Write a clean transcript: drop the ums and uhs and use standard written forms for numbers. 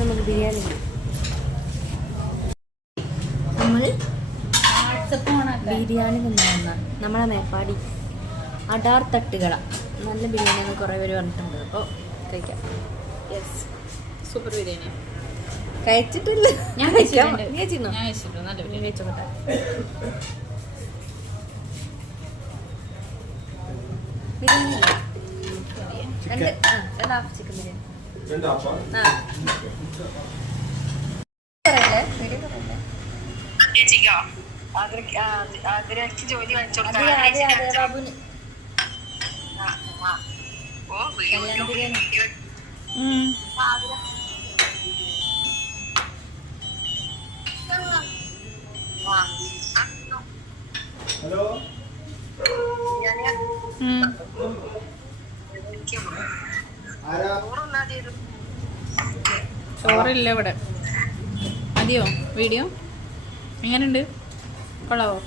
നമുക്ക് ബിരിയാണി നമ്മൾ ബിരിയാണി തിന്നാവുന്ന നമ്മളെ മേപ്പാടി അടാർ തട്ടുകള നല്ല ബിരിയാണി എന്ന് കുറേ പേര് പറഞ്ഞിട്ടുണ്ട്. അപ്പോൾ കഴിക്കാം. Yes, super biryani. കഴിച്ചിട്ടില്ല. ഞാൻ കഴിച്ചിട്ടുണ്ട്. നല്ല ബിരിയാണി കഴിച്ചോട്ടെ. ബിരിയാണി രണ്ട് ഹാഫ് ചിക്കൻ ബിരിയാണി. ഹലോ ചോറില്ല ഇവിടെ. മതിയോ വീഡിയോ? എങ്ങനെയുണ്ട്? കൊള്ളാവോ?